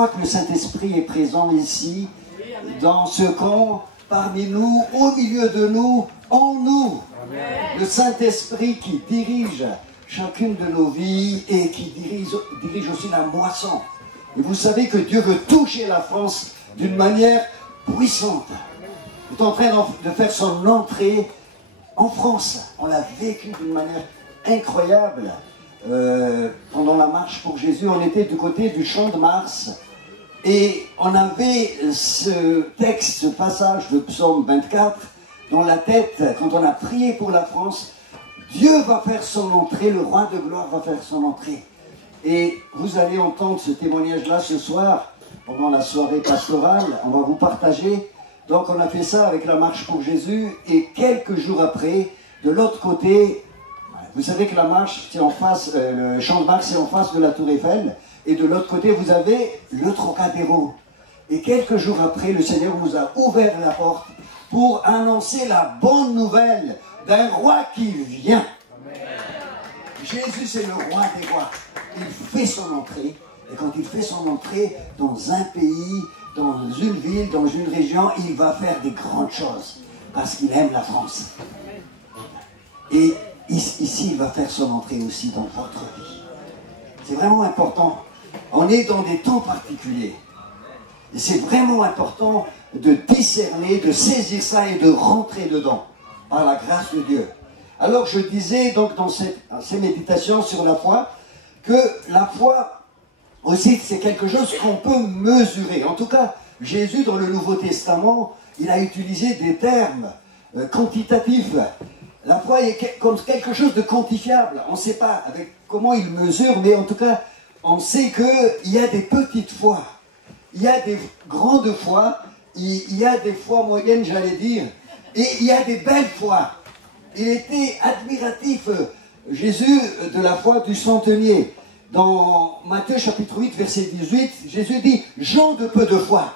crois que le Saint-Esprit est présent ici, dans ce camp, parmi nous, au milieu de nous, en nous. Le Saint-Esprit qui dirige chacune de nos vies et qui dirige aussi la moisson. Et vous savez que Dieu veut toucher la France d'une manière puissante. Il est en train de faire son entrée en France. On l'a vécu d'une manière incroyable. Pendant la marche pour Jésus, on était du côté du Champ de Mars et on avait ce texte, ce passage de Psaume 24 dans la tête. Quand on a prié pour la France, Dieu va faire son entrée, le roi de gloire va faire son entrée. Et vous allez entendre ce témoignage-là ce soir pendant la soirée pastorale. On va vous partager. Donc on a fait ça avec la marche pour Jésus et quelques jours après, de l'autre côté, vous savez que la marche, c'est en face, le Champ de Mars, c'est en face de la Tour Eiffel. Et de l'autre côté, vous avez le Trocadéro. Et quelques jours après, le Seigneur nous a ouvert la porte pour annoncer la bonne nouvelle d'un roi qui vient. Amen. Jésus, c'est le roi des rois. Il fait son entrée. Et quand il fait son entrée dans un pays, dans une ville, dans une région, il va faire des grandes choses. Parce qu'il aime la France. Et ici, il va faire son entrée aussi dans votre vie. C'est vraiment important. On est dans des temps particuliers. Et c'est vraiment important de discerner, de saisir ça et de rentrer dedans, par la grâce de Dieu. Alors je disais donc dans ces méditations sur la foi, que la foi aussi c'est quelque chose qu'on peut mesurer. En tout cas, Jésus dans le Nouveau Testament, il a utilisé des termes quantitatifs. La foi est comme quelque chose de quantifiable. On ne sait pas avec comment il mesure, mais en tout cas, on sait qu'il y a des petites foi. Il y a des grandes foi, il y a des foi moyennes, j'allais dire, et il y a des belles foi. Il était admiratif, Jésus, de la foi du centenier. Dans Matthieu chapitre 8, verset 18, Jésus dit « Gens de peu de foi ».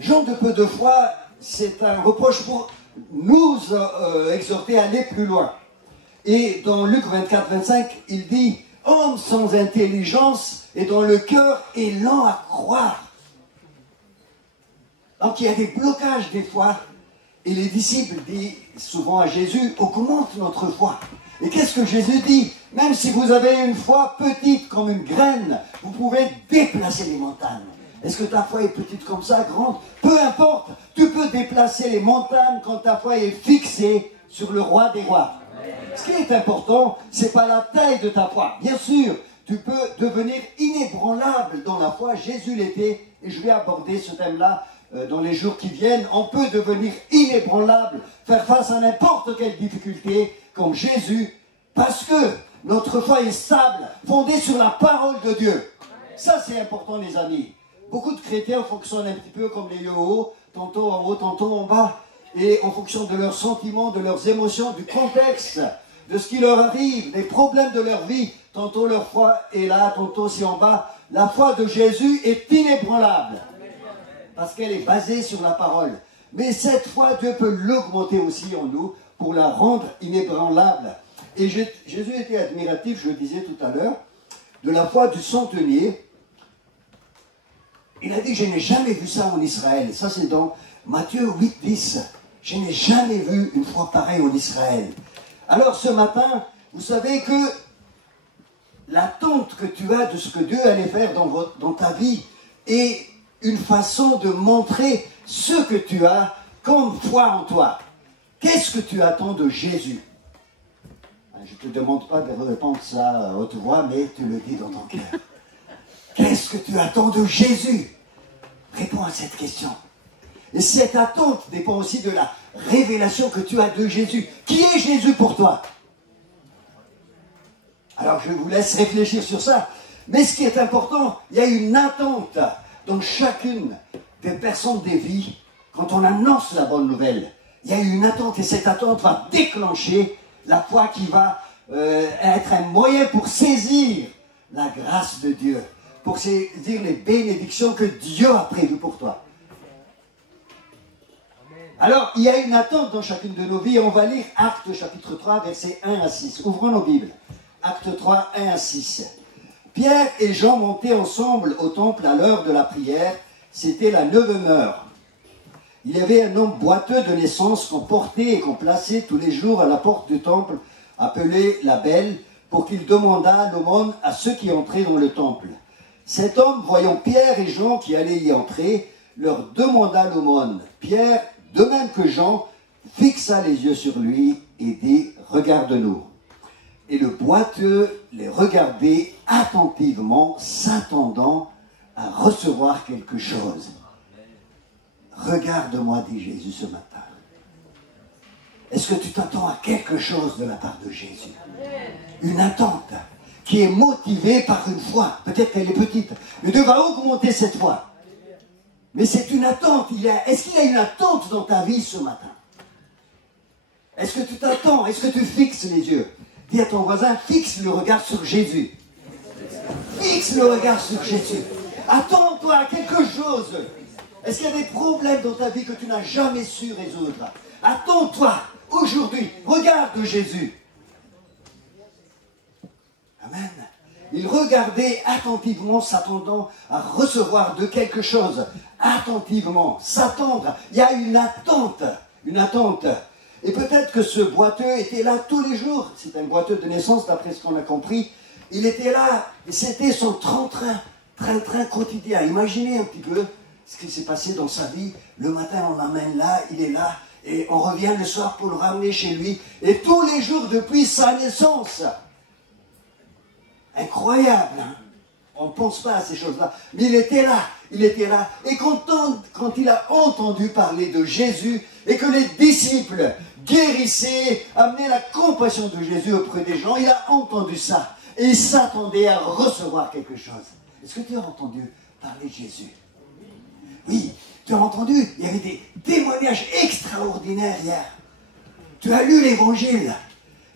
Gens de peu de foi, c'est un reproche pour nous exhorter à aller plus loin. Et dans Luc 24, 25, il dit « Homme sans intelligence et dont le cœur est lent à croire ». Donc il y a des blocages des fois. Et les disciples disent souvent à Jésus « Augmente notre foi ». Et qu'est-ce que Jésus dit? Même si vous avez une foi petite comme une graine, vous pouvez déplacer les montagnes. Est-ce que ta foi est petite comme ça, grande? Peu importe, tu peux déplacer les montagnes quand ta foi est fixée sur le roi des rois. Ce qui est important, ce n'est pas la taille de ta foi. Bien sûr, tu peux devenir inébranlable dans la foi. Jésus l'était, et je vais aborder ce thème-là dans les jours qui viennent. On peut devenir inébranlable, faire face à n'importe quelle difficulté, comme Jésus, parce que notre foi est stable, fondée sur la parole de Dieu. Ça, c'est important, les amis. Beaucoup de chrétiens fonctionnent un petit peu comme les yo-yo, tantôt en haut, tantôt en bas, et en fonction de leurs sentiments, de leurs émotions, du contexte, de ce qui leur arrive, des problèmes de leur vie. Tantôt leur foi est là, tantôt c'est en bas. La foi de Jésus est inébranlable, parce qu'elle est basée sur la parole. Mais cette foi, Dieu peut l'augmenter aussi en nous, pour la rendre inébranlable. Et Jésus était admiratif, je le disais tout à l'heure, de la foi du centenier. Il a dit, je n'ai jamais vu ça en Israël. Ça, c'est dans Matthieu 8, 10. Je n'ai jamais vu une foi pareille en Israël. Alors, ce matin, vous savez que l'attente que tu as de ce que Dieu allait faire dans ta vie est une façon de montrer ce que tu as comme foi en toi. Qu'est-ce que tu attends de Jésus? Je ne te demande pas de répondre ça à haute voix, mais tu le dis dans ton cœur. Qu'est-ce que tu attends de Jésus? Réponds à cette question. Et cette attente dépend aussi de la révélation que tu as de Jésus. Qui est Jésus pour toi? Alors je vous laisse réfléchir sur ça. Mais ce qui est important, il y a une attente dans chacune des personnes des vies quand on annonce la bonne nouvelle. Il y a une attente et cette attente va déclencher la foi qui va être un moyen pour saisir la grâce de Dieu, pour saisir les bénédictions que Dieu a prévues pour toi. Alors, il y a une attente dans chacune de nos vies. On va lire Actes chapitre 3, versets 1 à 6. Ouvrons nos Bibles. Actes 3, 1 à 6. Pierre et Jean montaient ensemble au temple à l'heure de la prière. C'était la 9e heure. Il y avait un homme boiteux de naissance qu'on portait et qu'on plaçait tous les jours à la porte du temple, appelé la Belle, pour qu'il demandât l'aumône à ceux qui entraient dans le temple. Cet homme, voyant Pierre et Jean qui allaient y entrer, leur demanda l'aumône. Pierre, de même que Jean, fixa les yeux sur lui et dit « Regarde-nous ». Et le boiteux les regardait attentivement, s'attendant à recevoir quelque chose. « Regarde-moi, dit Jésus ce matin. Est-ce que tu t'attends à quelque chose de la part de Jésus? Une attente qui est motivée par une foi. Peut-être qu'elle est petite, mais Dieu va augmenter cette foi. Mais c'est une attente. Est-ce qu'il y a une attente dans ta vie ce matin? Est-ce que tu t'attends? Est-ce que tu fixes les yeux? Dis à ton voisin, fixe le regard sur Jésus. Fixe le regard sur Jésus. Attends-toi à quelque chose. Est-ce qu'il y a des problèmes dans ta vie que tu n'as jamais su résoudre? Attends-toi aujourd'hui. Regarde Jésus. Amen. Il regardait attentivement, s'attendant à recevoir de quelque chose. Attentivement, s'attendre. Il y a une attente. Une attente. Et peut-être que ce boiteux était là tous les jours. C'est un boiteux de naissance, d'après ce qu'on a compris. Il était là, et c'était son train-train quotidien. Imaginez un petit peu ce qui s'est passé dans sa vie. Le matin, on l'amène là, il est là, et on revient le soir pour le ramener chez lui. Et tous les jours depuis sa naissance. Incroyable, hein? On ne pense pas à ces choses-là. Mais il était là, il était là. Et quand il a entendu parler de Jésus, et que les disciples guérissaient, amenaient la compassion de Jésus auprès des gens, il a entendu ça. Et il s'attendait à recevoir quelque chose. Est-ce que tu as entendu parler de Jésus? Oui, tu as entendu, il y avait des témoignages extraordinaires hier. Tu as lu l'évangile,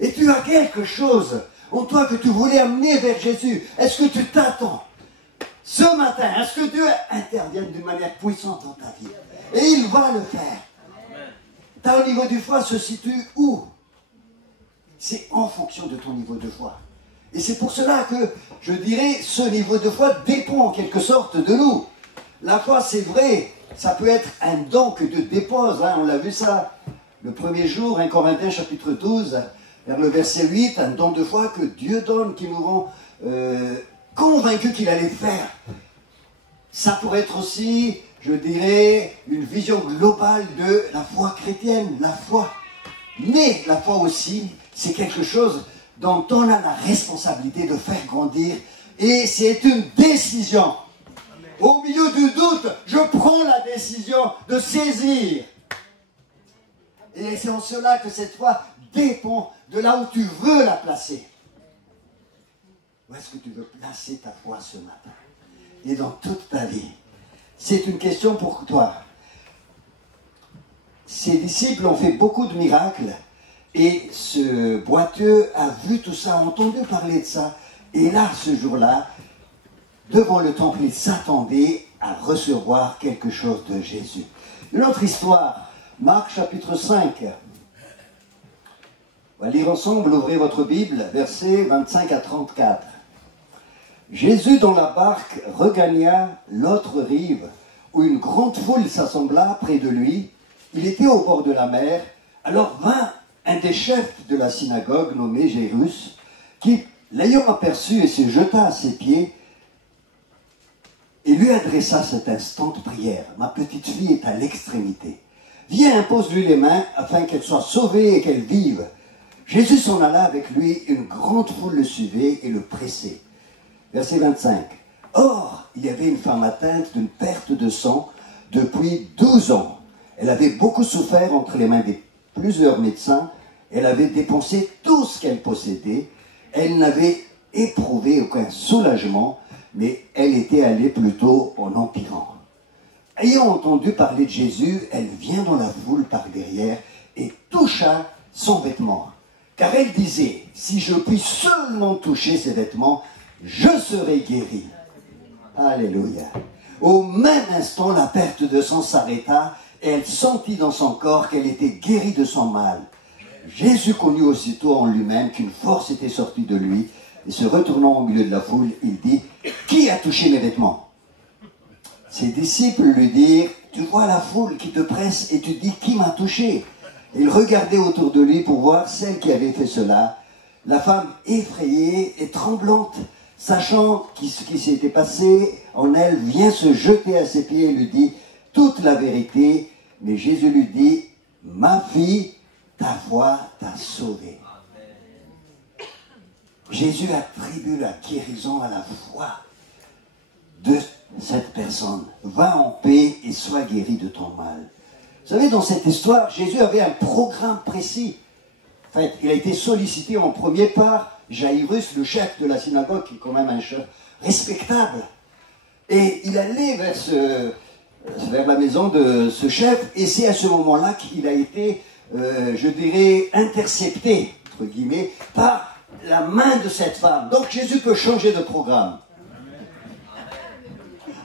et tu as quelque chose en toi que tu voulais amener vers Jésus. Est-ce que tu t'attends ce matin? Est-ce que Dieu intervienne d'une manière puissante dans ta vie? Et il va le faire. Ton niveau de foi se situe où? C'est en fonction de ton niveau de foi. Et c'est pour cela que, je dirais, ce niveau de foi dépend en quelque sorte de nous. La foi, c'est vrai, ça peut être un don que Dieu dépose, hein, on l'a vu ça le premier jour, 1 Corinthiens chapitre 12, vers le verset 8, un don de foi que Dieu donne, qui nous rend convaincus qu'il allait faire. Ça pourrait être aussi, je dirais, une vision globale de la foi chrétienne, la foi. Mais la foi aussi, c'est quelque chose dont on a la responsabilité de faire grandir. Et c'est une décision. Au milieu du doute, je prends la décision de saisir. Et c'est en cela que cette foi dépend de là où tu veux la placer. Où est-ce que tu veux placer ta foi ce matin? Et dans toute ta vie. C'est une question pour toi. Ces disciples ont fait beaucoup de miracles. Et ce boiteux a vu tout ça, a entendu parler de ça. Et là, ce jour-là, devant le temple, il s'attendait à recevoir quelque chose de Jésus. Une autre histoire, Marc chapitre 5. On va lire ensemble, ouvrez votre Bible, versets 25 à 34. Jésus dans la barque regagna l'autre rive, où une grande foule s'assembla près de lui. Il était au bord de la mer. Alors vint un des chefs de la synagogue, nommé Jairus, qui, l'ayant aperçu, et se jeta à ses pieds, et lui adressa cette instante prière. Ma petite fille est à l'extrémité. Viens, impose-lui les mains, afin qu'elle soit sauvée et qu'elle vive. Jésus s'en alla avec lui, une grande foule le suivait et le pressait. Verset 25. Or, il y avait une femme atteinte d'une perte de sang depuis 12 ans. Elle avait beaucoup souffert entre les mains de plusieurs médecins. Elle avait dépensé tout ce qu'elle possédait. Elle n'avait éprouvé aucun soulagement, mais elle était allée plutôt en empirant. Ayant entendu parler de Jésus, elle vient dans la foule par derrière et toucha son vêtement. Car elle disait, si je puis seulement toucher ses vêtements, je serai guéri. Alléluia. Au même instant, la perte de sang s'arrêta et elle sentit dans son corps qu'elle était guérie de son mal. Jésus connut aussitôt en lui-même qu'une force était sortie de lui. Et se retournant au milieu de la foule, il dit, « Qui a touché mes vêtements ?» Ses disciples lui dirent, « Tu vois la foule qui te presse et tu dis, qui m'a touché ?» Il regardait autour de lui pour voir celle qui avait fait cela. La femme effrayée et tremblante, sachant ce qui s'était passé en elle, vient se jeter à ses pieds et lui dit toute la vérité. Mais Jésus lui dit, « Ma fille, ta foi t'a sauvée. » Jésus attribue la guérison à la foi de cette personne. Va en paix et sois guéri de ton mal. Vous savez, dans cette histoire, Jésus avait un programme précis. En fait, il a été sollicité en premier par Jaïrus, le chef de la synagogue, qui est quand même un chef respectable. Et il allait vers la maison de ce chef, et c'est à ce moment-là qu'il a été, je dirais, intercepté, entre guillemets, par la main de cette femme. Donc Jésus peut changer de programme.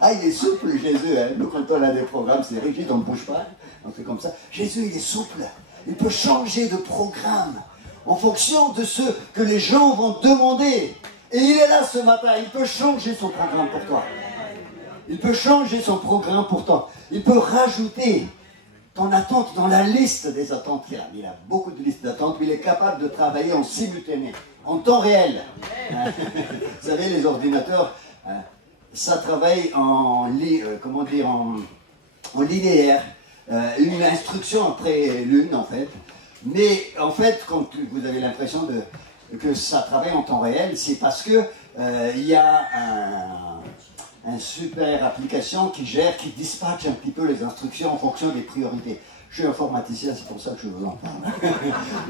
Ah, il est souple, Jésus. Hein. Nous, quand on a des programmes, c'est rigide, on ne bouge pas. On fait comme ça. Jésus, il est souple. Il peut changer de programme en fonction de ce que les gens vont demander. Et il est là ce matin. Il peut changer son programme pour toi. Il peut changer son programme pour toi. Il peut rajouter ton attente dans la liste des attentes qu'il a. Il a beaucoup de listes d'attentes, mais il est capable de travailler en simultané, en temps réel. Vous savez, les ordinateurs, ça travaille en linéaire. Une instruction après l'une, en fait. Mais, en fait, quand vous avez l'impression que ça travaille en temps réel, c'est parce que il y a une super application qui gère, qui dispatche un petit peu les instructions en fonction des priorités. Je suis informaticien, c'est pour ça que je vous en parle.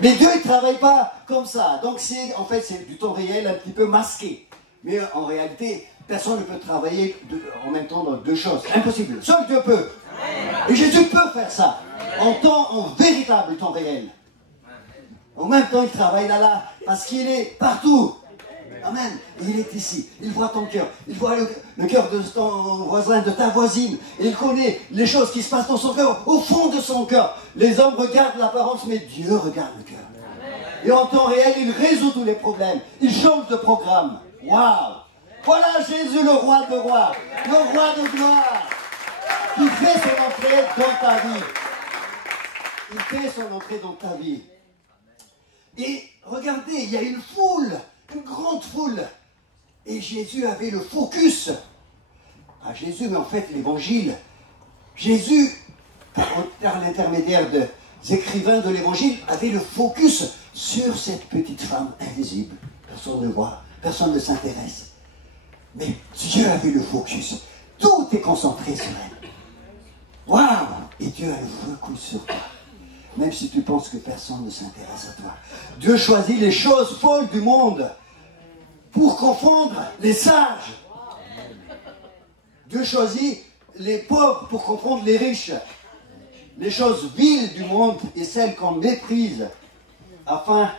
Mais Dieu, il ne travaille pas comme ça. Donc, en fait, c'est du temps réel un petit peu masqué. Mais en réalité, personne ne peut travailler en même temps dans deux choses. Impossible. Seul Dieu peut. Et Jésus peut faire ça. En véritable temps réel. En même temps, il travaille là, parce qu'il est partout. Amen. Et il est ici. Il voit ton cœur. Il voit le cœur de ton voisin, de ta voisine. Et il connaît les choses qui se passent dans son cœur, au fond de son cœur. Les hommes regardent l'apparence, mais Dieu regarde le cœur. Et en temps réel, il résout tous les problèmes. Il change de programme. Waouh! Voilà Jésus, le roi de rois, le roi de gloire, qui fait son entrée dans ta vie. Il fait son entrée dans ta vie. Et regardez, il y a une foule, une grande foule. Et Jésus avait le focus. Pas Jésus, mais en fait l'évangile. Jésus, par l'intermédiaire des écrivains de l'évangile, avait le focus sur cette petite femme invisible. Personne ne voit, personne ne s'intéresse. Mais Dieu avait le focus. Tout est concentré sur elle. Waouh! Et Dieu a le focus sur toi. Même si tu penses que personne ne s'intéresse à toi. Dieu choisit les choses folles du monde pour confondre les sages. Dieu choisit les pauvres pour confondre les riches. Les choses viles du monde et celles qu'on méprise, afin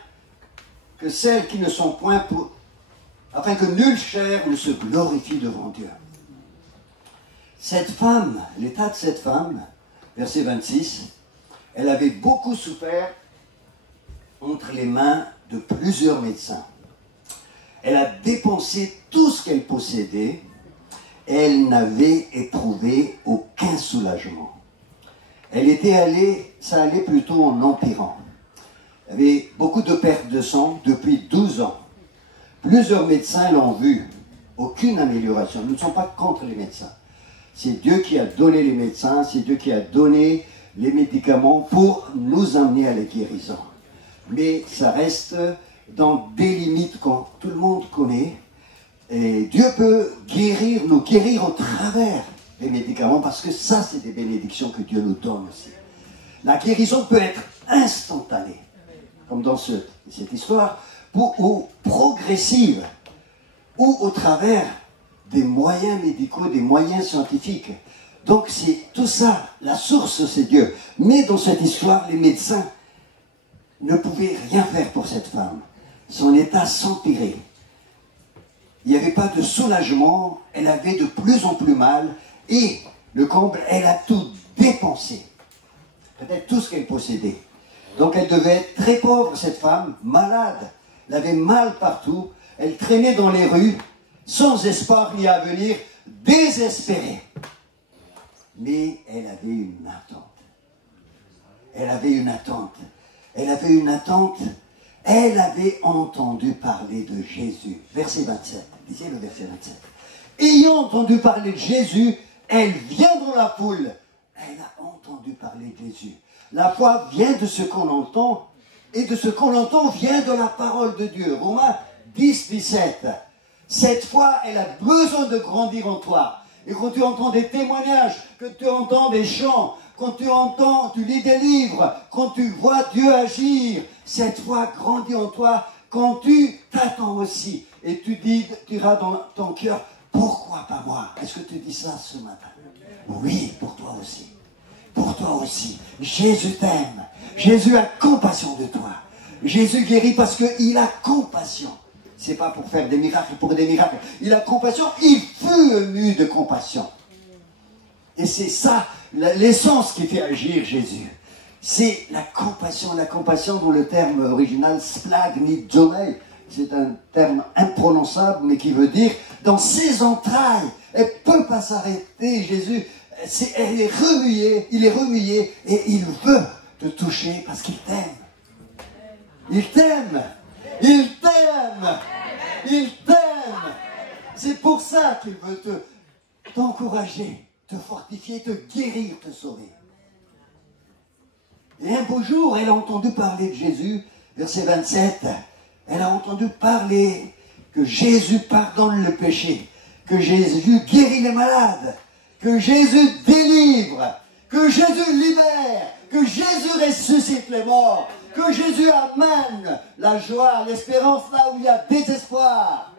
que celles qui ne sont point afin que nulle chair ne se glorifie devant Dieu. Cette femme, l'état de cette femme, verset 26, elle avait beaucoup souffert entre les mains de plusieurs médecins. Elle a dépensé tout ce qu'elle possédait, et elle n'avait éprouvé aucun soulagement. Ça allait plutôt en empirant. Elle avait beaucoup de pertes de sang depuis 12 ans. Plusieurs médecins l'ont vu. Aucune amélioration. Nous ne sommes pas contre les médecins. C'est Dieu qui a donné les médecins, c'est Dieu qui a donné les médicaments pour nous amener à la guérison. Mais ça reste dans des limites que tout le monde connaît. Et Dieu peut nous guérir au travers des médicaments, parce que ça, c'est des bénédictions que Dieu nous donne aussi. La guérison peut être instantanée, comme dans cette histoire, ou progressive, ou au travers des moyens médicaux, des moyens scientifiques. Donc c'est tout ça, la source c'est Dieu. Mais dans cette histoire, les médecins ne pouvaient rien faire pour cette femme. Son état s'empirait. Il n'y avait pas de soulagement, elle avait de plus en plus mal, et le comble, elle a tout dépensé. Peut-être tout ce qu'elle possédait. Donc elle devait être très pauvre, cette femme, malade. Elle avait mal partout, Elle traînait dans les rues, sans espoir ni avenir, désespérée. Mais elle avait une attente. Elle avait une attente. Elle avait une attente. Elle avait entendu parler de Jésus. Verset 27. Lisez le verset 27. Ayant entendu parler de Jésus, elle vient dans la foule. Elle a entendu parler de Jésus. La foi vient de ce qu'on entend, et de ce qu'on entend vient de la parole de Dieu. Romains 10, 17. Cette foi, elle a besoin de grandir en toi. Et quand tu entends des témoignages, que tu entends des chants, quand tu lis des livres, quand tu vois Dieu agir, cette foi grandit en toi quand tu t'attends aussi. Et tu diras dans ton cœur, pourquoi pas moi? Est-ce que tu dis ça ce matin? Oui, pour toi aussi. Pour toi aussi. Jésus t'aime. Jésus a compassion de toi. Jésus guérit parce qu'il a compassion. C'est pas pour faire des miracles, pour des miracles. Il a compassion, il fut ému de compassion. Et c'est ça, l'essence qui fait agir Jésus. C'est la compassion dont le terme original, splagnizomai, c'est un terme imprononçable, mais qui veut dire, dans ses entrailles, elle ne peut pas s'arrêter, Jésus, il est remué, et il veut te toucher parce qu'il t'aime. Il t'aime. Il t'aime. Il t'aime. C'est pour ça qu'il veut t'encourager, te fortifier, te guérir, te sauver. Et un beau jour, elle a entendu parler de Jésus, verset 27. Elle a entendu parler que Jésus pardonne le péché, que Jésus guérit les malades, que Jésus délivre, que Jésus libère, que Jésus ressuscite les morts, que Jésus amène la joie, l'espérance là où il y a désespoir.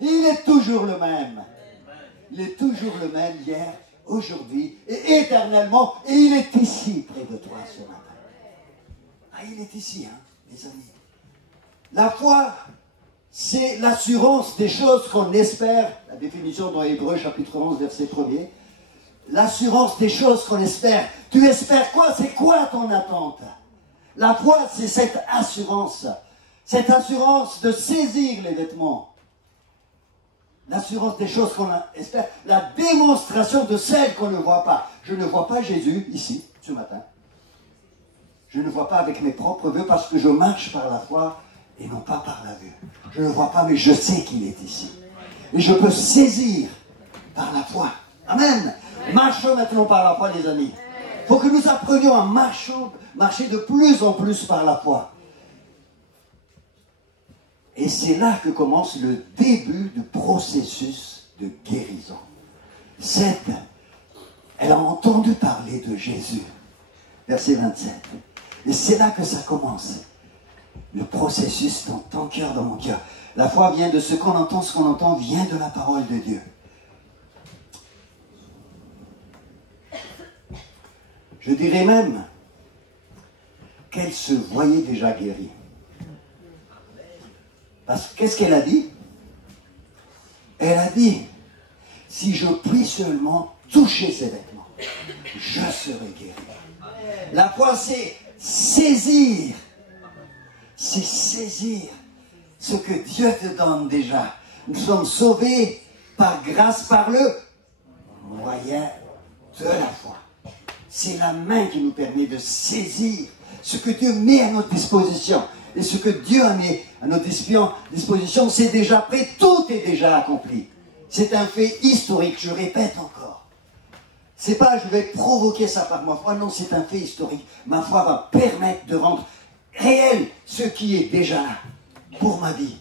Il est toujours le même. Il est toujours le même hier, aujourd'hui et éternellement. Et il est ici près de toi ce matin. Ah, il est ici, hein, les amis. La foi, c'est l'assurance des choses qu'on espère. La définition dans Hébreux chapitre 11, verset 1er. L'assurance des choses qu'on espère. Tu espères quoi? C'est quoi ton attente? La foi, c'est cette assurance de saisir les vêtements. L'assurance des choses qu'on espère, la démonstration de celles qu'on ne voit pas. Je ne vois pas Jésus ici, ce matin. Je ne vois pas avec mes propres yeux parce que je marche par la foi et non pas par la vue. Je ne le vois pas, mais je sais qu'il est ici. Et je peux saisir par la foi. Amen. Marchons maintenant par la foi, les amis. Il faut que nous apprenions à marcher de plus en plus par la foi. Et c'est là que commence le début du processus de guérison. Elle a entendu parler de Jésus. Verset 27. Et c'est là que ça commence. Le processus dans ton cœur, dans mon cœur. La foi vient de ce qu'on entend vient de la parole de Dieu. Je dirais même qu'elle se voyait déjà guérie. Parce que qu'est-ce qu'elle a dit? Elle a dit, si je puis seulement toucher ses vêtements, je serai guéri. La foi, c'est saisir. C'est saisir ce que Dieu te donne déjà. Nous sommes sauvés par grâce, par le moyen de la foi. C'est la main qui nous permet de saisir ce que Dieu met à notre disposition. Et ce que Dieu a mis à notre disposition, c'est déjà prêt, tout est déjà accompli. C'est un fait historique, je répète encore. C'est pas je vais provoquer ça par ma foi, non, c'est un fait historique. Ma foi va permettre de rendre réel ce qui est déjà là pour ma vie.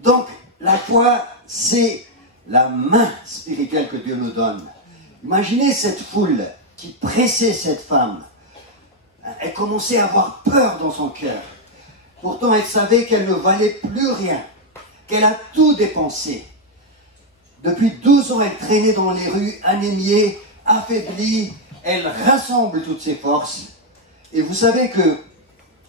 Donc, la foi, c'est la main spirituelle que Dieu nous donne. Imaginez cette foule qui pressait cette femme. Elle commençait à avoir peur dans son cœur. Pourtant, elle savait qu'elle ne valait plus rien, qu'elle a tout dépensé. Depuis 12 ans, elle traînait dans les rues, anémiée, affaiblie. Elle rassemble toutes ses forces. Et vous savez que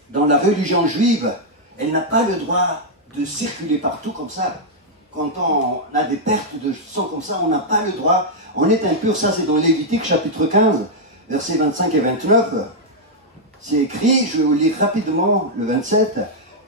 dans la religion juive, elle n'a pas le droit de circuler partout comme ça. Quand on a des pertes de sang comme ça, on n'a pas le droit. On est impur, ça c'est dans Lévitique chapitre 15, versets 25 et 29. C'est écrit, je vais vous lire rapidement le 27.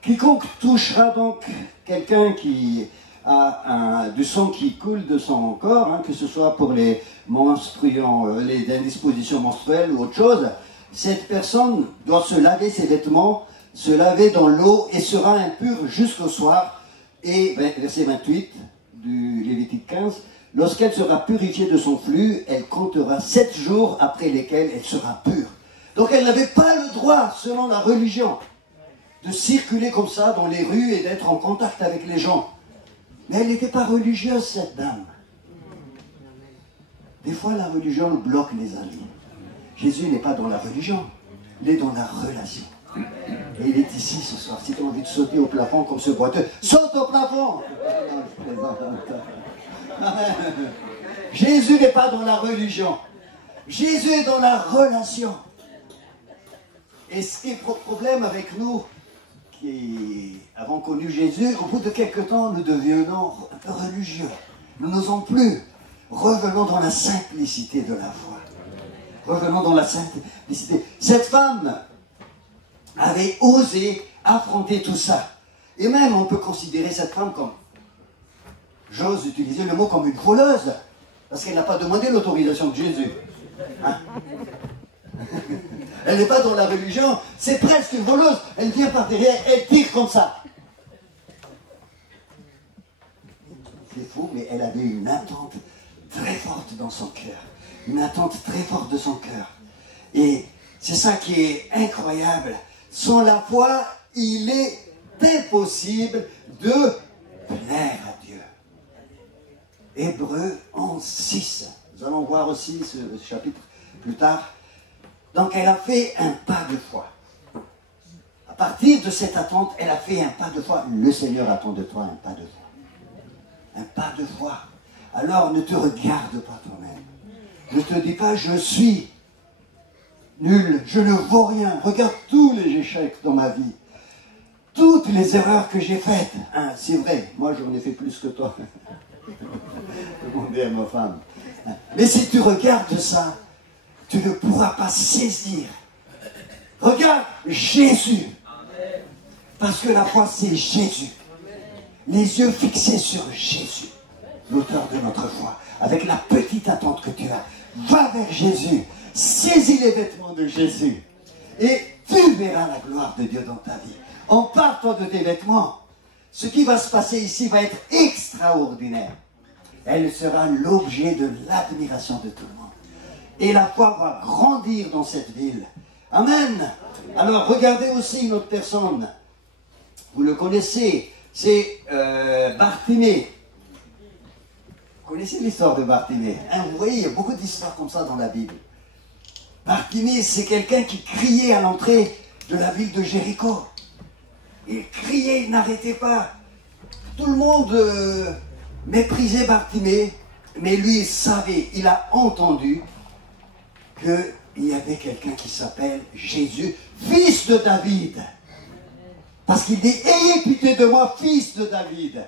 Quiconque touchera donc quelqu'un qui a du sang qui coule de son corps, hein, que ce soit pour les menstruants, les indispositions menstruelles ou autre chose, cette personne doit se laver ses vêtements, se laver dans l'eau et sera impure jusqu'au soir. Et verset 28 du Lévitique 15, lorsqu'elle sera purifiée de son flux, elle comptera 7 jours après lesquels elle sera pure. Donc elle n'avait pas le droit, selon la religion, de circuler comme ça dans les rues et d'être en contact avec les gens. Mais elle n'était pas religieuse, cette dame. Des fois, la religion nous bloque les amis. Jésus n'est pas dans la religion, il est dans la relation. Et il est ici ce soir. Si tu as envie de sauter au plafond comme ce boiteux, saute au plafond! Jésus n'est pas dans la religion. Jésus est dans la relation. Et ce qui est le problème avec nous, qui avons connu Jésus, au bout de quelque temps, nous devenons un peu religieux. Nous n'osons plus. Revenons dans la simplicité de la foi. Revenons dans la simplicité. Cette femme avait osé affronter tout ça. Et même, on peut considérer cette femme comme, j'ose utiliser le mot comme une voleuse, parce qu'elle n'a pas demandé l'autorisation de Jésus. Hein? Elle n'est pas dans la religion, c'est presque une voleuse. Elle vient par derrière, elle tire comme ça. C'est fou, mais elle avait une attente très forte dans son cœur. Une attente très forte de son cœur. Et c'est ça qui est incroyable. Sans la foi, il est impossible de plaire à Dieu. Hébreux 11:6. Nous allons voir aussi ce chapitre plus tard. Donc elle a fait un pas de foi. À partir de cette attente, elle a fait un pas de foi. Le Seigneur attend de toi un pas de foi. Un pas de foi. Alors ne te regarde pas toi-même. Ne te dis pas je suis nul, je ne vaux rien. Regarde tous les échecs dans ma vie. Toutes les erreurs que j'ai faites. Hein, c'est vrai, moi j'en ai fait plus que toi. Demandez à ma femme. Mais si tu regardes ça, tu ne pourras pas saisir. Regarde Jésus. Parce que la foi, c'est Jésus. Les yeux fixés sur Jésus, l'auteur de notre foi. Avec la petite attente que tu as. Va vers Jésus. Saisis les vêtements de Jésus. Et tu verras la gloire de Dieu dans ta vie. En partant de tes vêtements, ce qui va se passer ici va être extraordinaire. Elle sera l'objet de l'admiration de tout le monde. Et la foi va grandir dans cette ville. Amen. Alors regardez aussi une autre personne. Vous le connaissez, c'est Bartimée. Vous connaissez l'histoire de Bartimée, hein? Vous voyez, il y a beaucoup d'histoires comme ça dans la Bible. Bartimée, c'est quelqu'un qui criait à l'entrée de la ville de Jéricho. Il criait, il n'arrêtait pas. Tout le monde méprisait Bartimée, mais lui, il savait, il a entendu qu'il y avait quelqu'un qui s'appelle Jésus, fils de David. Parce qu'il dit, ayez pitié de moi, fils de David.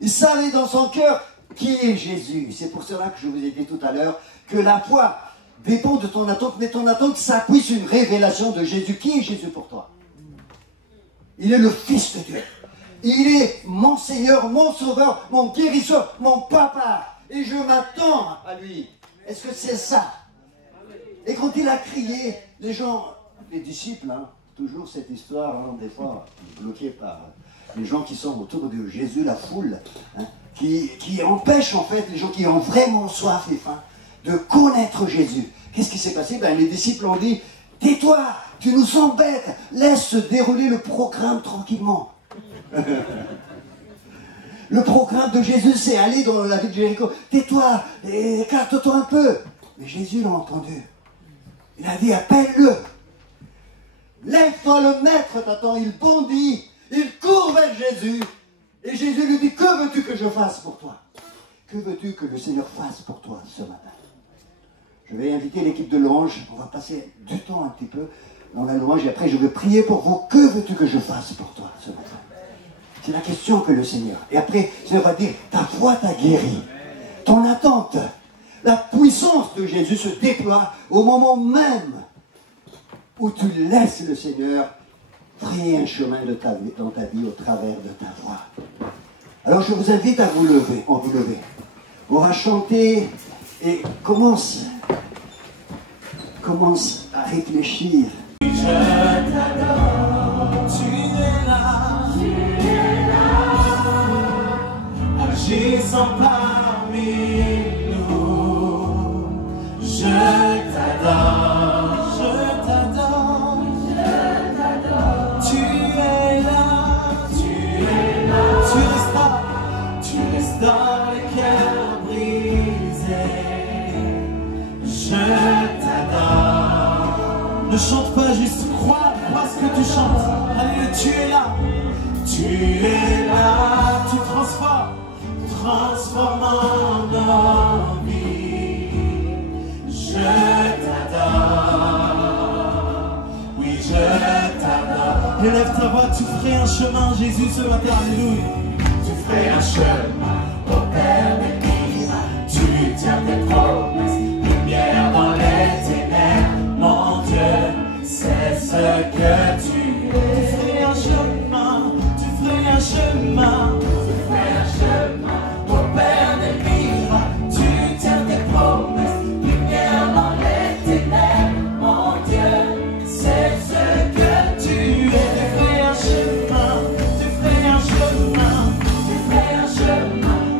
Il savait dans son cœur qui est Jésus. C'est pour cela que je vous ai dit tout à l'heure que la foi dépend de ton attente, mais ton attente s'appuie sur une révélation de Jésus. Qui est Jésus pour toi? Il est le Fils de Dieu. Il est mon Seigneur, mon Sauveur, mon guérisseur, mon Papa. Et je m'attends à lui. Est-ce que c'est ça? Et quand il a crié, les gens, les disciples, hein, toujours cette histoire, hein, des fois bloquée par les gens qui sont autour de Jésus, la foule, hein, qui empêche en fait les gens qui ont vraiment soif et faim de connaître Jésus. Qu'est-ce qui s'est passé? Les disciples ont dit, tais-toi, tu nous embêtes, laisse se dérouler le programme tranquillement. Le programme de Jésus, c'est aller dans la ville de Jéricho. Tais-toi, écarte-toi un peu. Mais Jésus l'a entendu. Il a dit, appelle-le. Lève-toi, le maître t'attend. Il bondit, il court vers Jésus. Et Jésus lui dit, que veux-tu que je fasse pour toi? Que veux-tu que le Seigneur fasse pour toi ce matin? Je vais inviter l'équipe de louange. On va passer du temps un petit peu dans la louange. Et après, je vais prier pour vous. Que veux-tu que je fasse pour toi ce matin? C'est la question que le Seigneur. Et après, le Seigneur va dire, ta foi t'a guéri. Ton attente, la puissance de Jésus se déploie au moment même où tu laisses le Seigneur frayer un chemin dans ta vie au travers de ta voix. Alors je vous invite à vous lever, On va chanter et commence à réfléchir. Je t'adore, tu es là, agissant parmi nous. Je t'adore, tu es là, tu restaures les cœurs brisés. Je t'adore. Ne chante pas, juste crois ce que tu chantes. Alléluia, tu es là, tu transformes nos vies. Je t'adore, oui je t'adore. Élève ta voix, tu ferais un chemin, Jésus, ce matin, alléluia. Tu ferais un chemin au Père des miracles. Tu tiens tes promesses, lumière dans les ténèbres. Mon Dieu, c'est ce que tu es. Tu ferais un chemin, au Père des miracles. Tu tiens tes promesses, lumière dans les ténèbres. Mon Dieu, c'est ce que tu es. Tu ferais un chemin,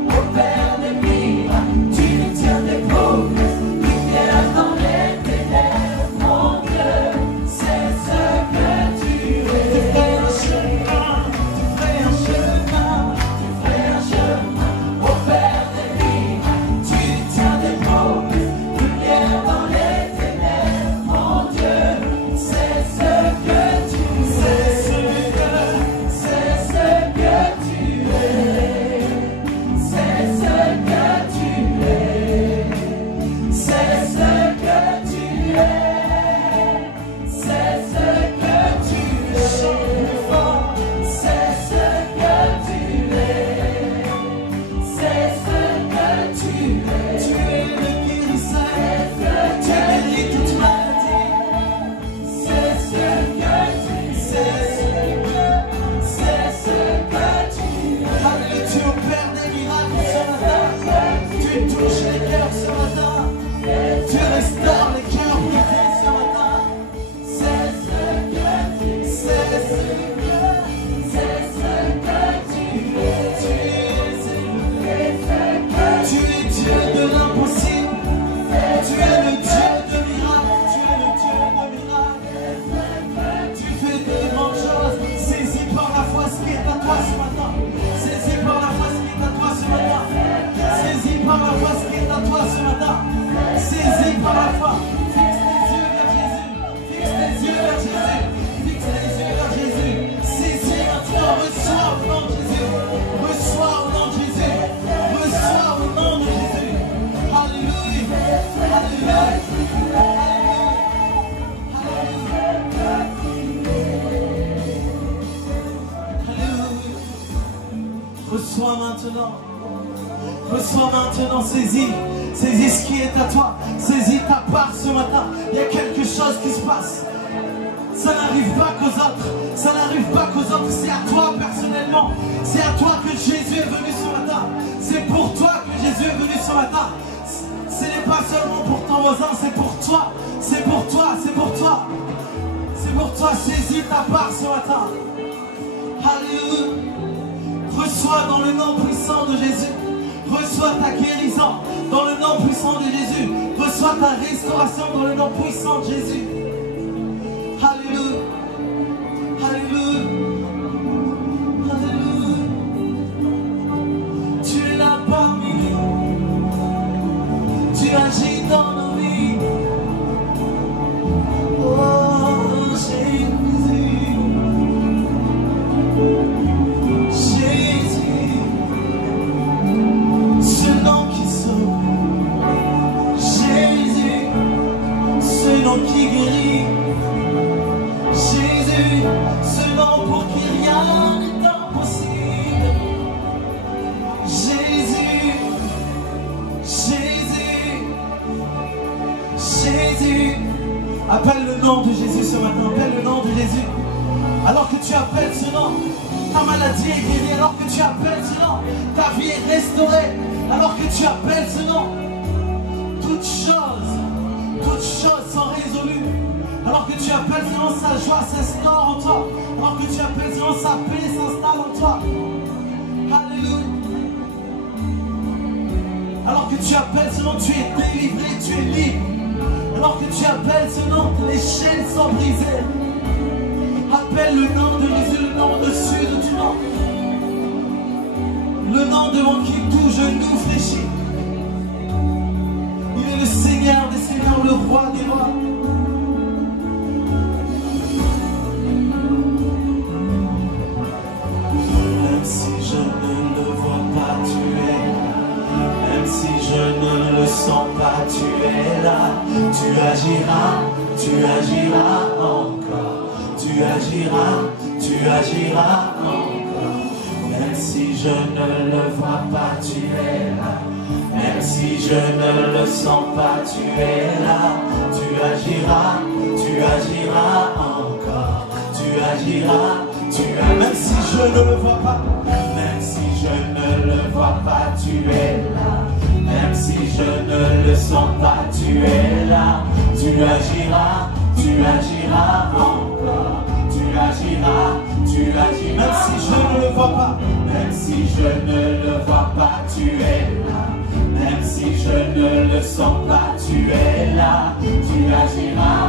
au Père des miracles. Tu tiens tes promesses, lumière dans les ténèbres. Mon Dieu, c'est ce que tu es. Tu ferais un chemin, au Père des miracles. Tu tiens tes promesses, lumière dans les ténèbres. Mon Dieu, c'est ce que tu es. C'est ce que tu es. C'est ce que tu es. C'est ce que tu es. C'est ce que tu es. C'est ce que tu es. C'est ce que tu es. Tu es le guérisseur. Tu guéris toute maladie. C'est ce que tu es. C'est ce que tu es. Alléluia, tu opères des miracles ce matin. Tu touches les cœurs ce matin. Tu restaures les cœurs brisés ce matin. C'est ce que tu es. C'est ce que tu es. Tu es Dieu de l'impossible. Tu es le Dieu de miracles. Tu fais de grandes choses. Saisis par la foi ce qui est à toi ce matin. Saisis par la foi ce qui est à toi ce matin. Saisis par la foi ce qui est à toi ce matin. Saisis par la foi. Fixe tes yeux vers Jésus. Fixe tes yeux vers Jésus. Saisis maintenant. Reçois au nom de Jésus. Reçois au nom de Jésus. Reçois au nom de Jésus. Alléluia. Alléluia. Alléluia. Reçois maintenant. Reçois maintenant, saisis ce qui est à toi, saisis ta part ce matin. Il y a quelque chose qui se passe. Ça n'arrive pas qu'aux autres, c'est à toi personnellement. C'est à toi que Jésus est venu ce matin. C'est pour toi que Jésus est venu ce matin. Ce n'est pas seulement pour ton voisin, c'est pour toi. C'est pour toi. Saisis ta part ce matin. Alléluia. Reçois dans le nom puissant de Jésus. Reçois ta guérison dans le nom puissant de Jésus. Reçois ta restauration dans le nom puissant de Jésus. Alléluia. Alléluia. Alléluia. Tu es là parmi nous. Tu agis dans nos vies. Oh Jésus. Jésus. Ce nom qui sauve. Jésus. Ce nom qui guérit. Jésus, ce nom pour qui rien n'est impossible. Jésus, Jésus, Jésus. Appelle le nom de Jésus ce matin, appelle le nom de Jésus. Alors que tu appelles ce nom, ta maladie est guérie. Alors que tu appelles ce nom, ta vie est restaurée. Alors que tu appelles ce nom, toutes choses sont résolues. Alors que tu appelles ce nom, sa joie s'instaure en toi. Alors que tu appelles ce nom, sa paix s'installe en toi. Alléluia. Alors que tu appelles ce nom, tu es délivré, tu es libre. Alors que tu appelles ce nom, les chaînes sont brisées. Appelle le nom de Jésus, le nom au-dessus de tout nom. Le nom devant qui tout genou fléchit. Il est le Seigneur des Seigneurs, le Roi des Rois. Même si je ne le vois pas, tu es là. Même si je ne le sens pas, tu es là. Tu agiras encore. Tu agiras encore. Même si je ne le vois pas, tu es là. Même si je ne le sens pas, tu es là. Tu agiras encore. Tu agiras. Même si je ne le vois pas, même si je ne le vois pas, tu es là. Même si je ne le sens pas, tu es là. Tu agiras encore. Tu agiras. Même si je ne le vois pas, même si je ne le vois pas, tu es là. Même si je ne le sens pas, tu es là. Tu agiras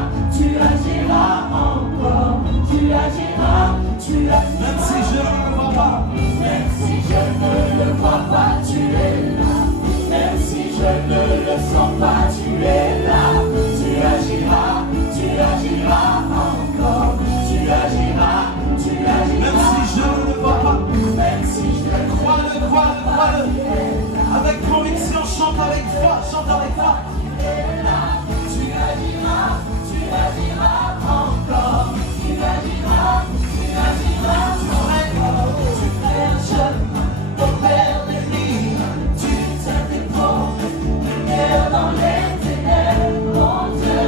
encore. Tu agiras. Même si je ne le vois pas, même si je ne le vois pas, tu es là. Même si je ne le sens pas, tu es là. Tu agiras encore. Tu agiras. Même si je ne le vois pas, même si je le crois-le. Avec conviction, chante avec foi, chante avec foi. Tu agiras encore. Tu agiras. Tu ferais un chemin pour faire des rives. Tu tiens tes bras, lumière dans les ténèbres. Mon Dieu,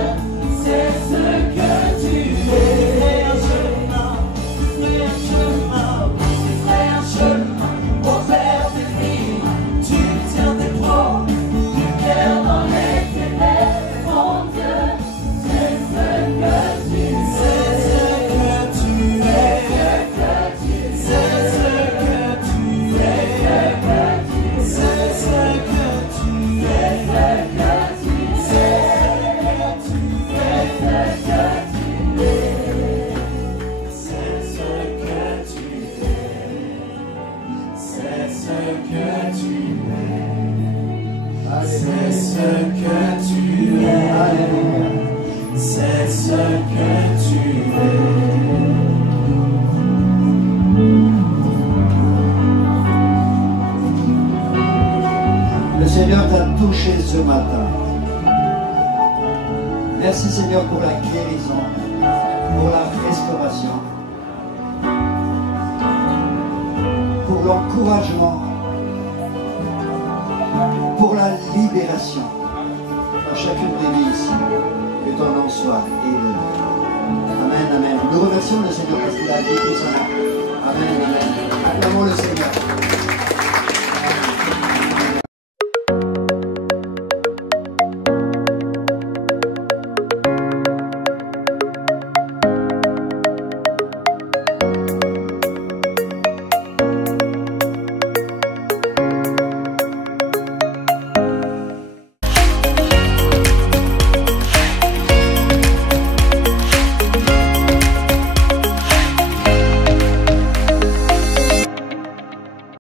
c'est ce que tu es. Tu ferais un chemin pour faire des rives. Tu tiens tes bras, lumière dans les ténèbres. Mon Dieu, c'est ce que tu es. C'est ce que tu es. Le Seigneur t'a touché ce matin. Merci Seigneur pour la guérison, pour la restauration, pour l'encouragement, pour la libération. À chacune des vies ici, que ton nom soit élevé. Amen, amen. Nous remercions le Seigneur parce qu'il a dit tout ça. Amen, amen. Acclamons le Seigneur.